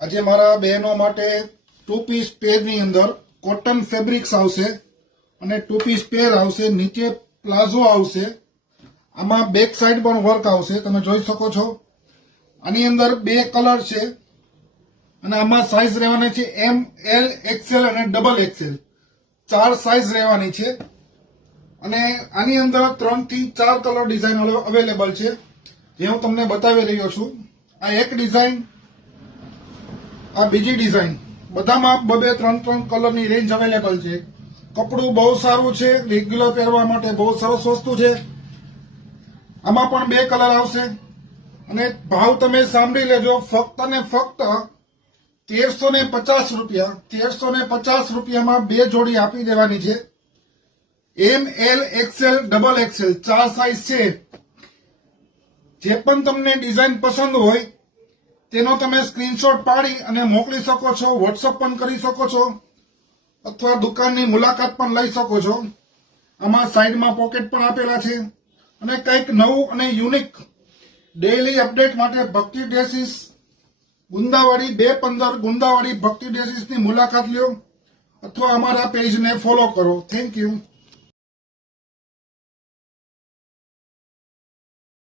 આજે મારા બહેનો માટે 2 પીસ પેરની અંદર કોટન ફેબ્રિક્સ આવશે અને 2 પીસ પેર આવશે, નીચે પ્લાઝો આવશે, આમાં બેક સાઈડ પણ વર્ક આવશે, તમે જોઈ શકો છો। આની અંદર 2 કલર છે અને આમાં સાઈઝ રહેવાની છે એમ, એલ, એક્સેલ અને ડબલ એક્સેલ, 4 સાઈઝ રહેવાની છે અને આની અંદર 3 થી 4 કલર ડિઝાઇન અવેલેબલ છે, જે હું તમને બતાવી રહ્યો છું। આ એક ડિઝાઇન, આ બીજી ડિઝાઇન, બધામાં 2-3 કલરની રેન્જ અવેલેબલ છે। કપડું બહુ સારું છે, રેગ્યુલર પહેરવા માટે બહુ સરસ વસ્તુ છે। આમાં પણ 2 કલર આવશે અને ભાવ તમે સાંભળી લેજો, ફક્ત ને ફક્ત 1350 રૂપિયા। 1350 રૂપિયામાં 2 જોડી આપી દેવાની છે। M, L, XL, double XL 4 size છે। જે પણ તમને ડિઝાઇન પસંદ હોય તેનો તમે સ્ક્રીનશોટ પાડી અને મોકલી શકો છો, વોટ્સઅપ પણ કરી શકો છો અથવા દુકાનની મુલાકાત પણ લઈ શકો છો। આમાં સાઈડમાં પોકેટ પણ આપેલા છે અને કંઈક નવું અને યુનિક ડેઈલી અપડેટ માટે ભક્તિ ડ્રેસીસ ગુંદાવાડી 215 ગુંદાવાડી ભક્તિ ડ્રેસીસની મુલાકાત લ્યો અથવા અમારા પેજને ફોલો કરો। Thank you.